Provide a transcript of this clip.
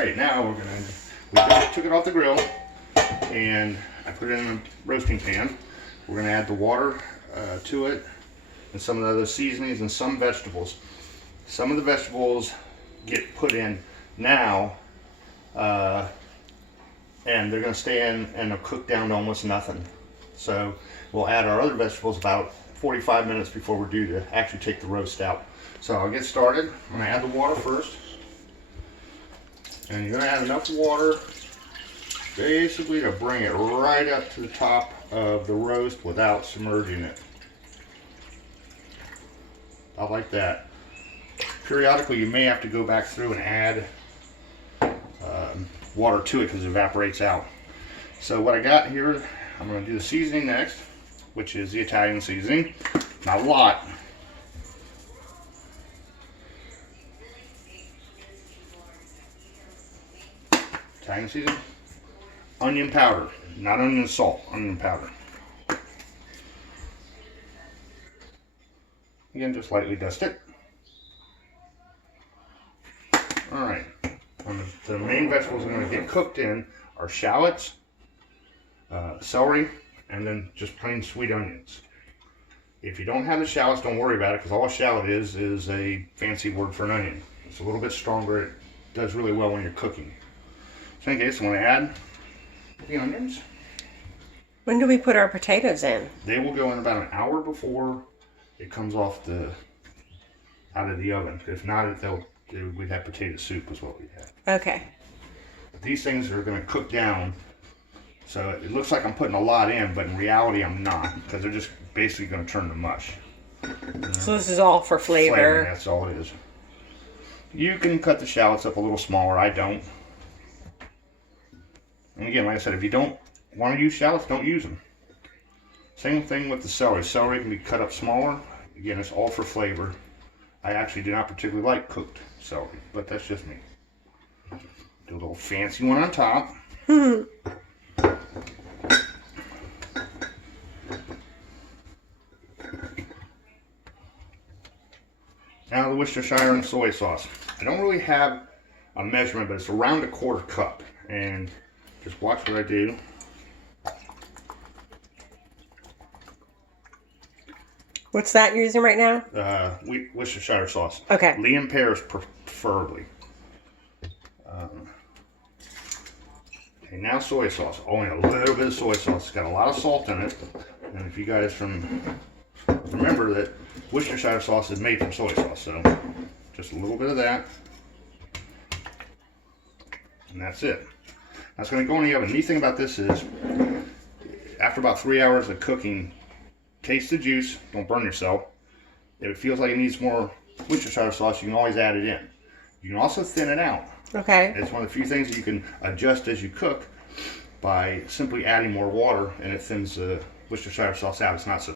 Alright, now we just took it off the grill and I put it in a roasting pan. We're going to add the water to it and some of the other seasonings and some vegetables. Some of the vegetables get put in now and they're going to stay in and they'll cook down to almost nothing. So we'll add our other vegetables about 45 minutes before we're due to actually take the roast out. So I'll get started. I'm going to add the water first. And you're going to add enough water basically to bring it right up to the top of the roast without submerging it. About like that. Periodically you may have to go back through and add water to it because it evaporates out. So what I got here, I'm going to do the seasoning next, which is the Italian seasoning. Not a lot. Italian seasoning. Onion powder, not onion salt, onion powder. Again, just lightly dust it. Alright, the main vegetables I'm going to get cooked in are shallots, celery, and then just plain sweet onions. If you don't have the shallots, don't worry about it, because all a shallot is a fancy word for an onion. It's a little bit stronger, it does really well when you're cooking. So in any case, I'm going to add the onions. When do we put our potatoes in? They will go in about an hour before it comes off out of the oven. If not, we'd have potato soup is what we'd have. Okay. But these things are going to cook down, so it looks like I'm putting a lot in, but in reality I'm not, because they're just basically going to turn to mush. So this is all for flavor. That's all it is. You can cut the shallots up a little smaller. I don't. And again, like I said, if you don't want to use shallots, don't use them. Same thing with the celery. Celery can be cut up smaller. Again, it's all for flavor. I actually do not particularly like cooked celery, but that's just me. Do a little fancy one on top. Now the Worcestershire and soy sauce. I don't really have a measurement, but it's around a quarter cup. And just watch what I do. What's that you're using right now? Worcestershire sauce. Okay. Lea & Pears preferably. Okay, now soy sauce. Only a little bit of soy sauce. It's got a lot of salt in it. And if you guys remember that Worcestershire sauce is made from soy sauce, so just a little bit of that. And that's it. Now it's going to go in the oven. The neat thing about this is, after about 3 hours of cooking, taste the juice, don't burn yourself. If it feels like it needs more Worcestershire sauce, you can always add it in. You can also thin it out. Okay. It's one of the few things that you can adjust as you cook by simply adding more water, and it thins the Worcestershire sauce out. It's not so